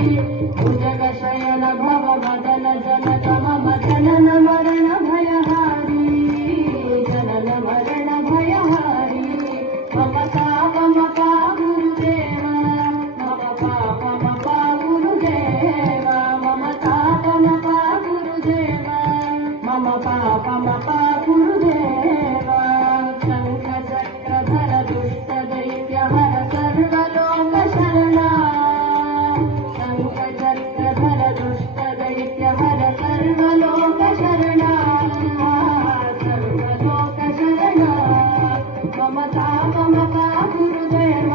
भुजगशयन भव मदन जनक मम जनन मरण भयहारी जनन मरण भयहारी मम पापमपा गुरुदेव मम पापमपा गुरुदेव मम तापमपा गुरुदेव मम पापमपा गुरुदेव शङ्खचक्रधर दुष्टदैत्यहर सर्वलोक शरणा शङ्खचक्रधर दुष्टदैत्यहर सर्वलोक शरणा सर्वलोक शरणा मम तापमपा गुरुदेव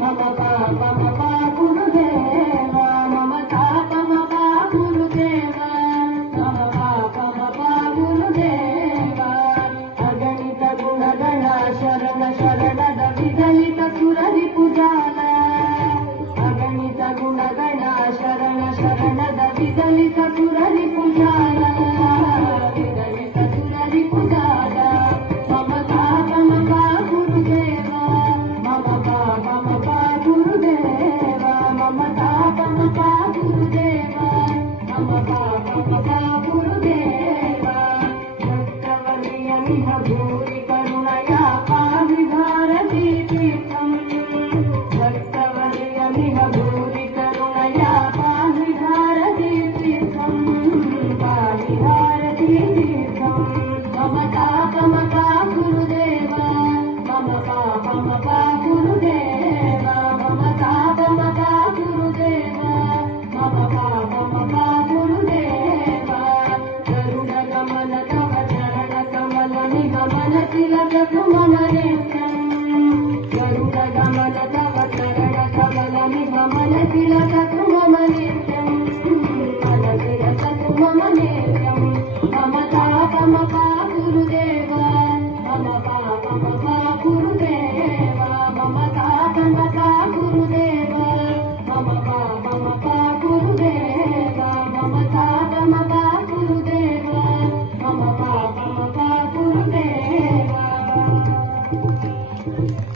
मम पापमपा गुरुदेव मम तापमपा गुरुदेव मम पापमपा गुरुदेव अगणित गुणगण शरण शरणद विदलित सुररिपुजाल अगणित गुणगण शरण शरणद विदलित सुररिपुजाल विदलित सुररिपुजाल मम तापमपा गुरुदेव मम पापमपा गुरुदेव मम तापमपा गुरुदेव मम पापमपा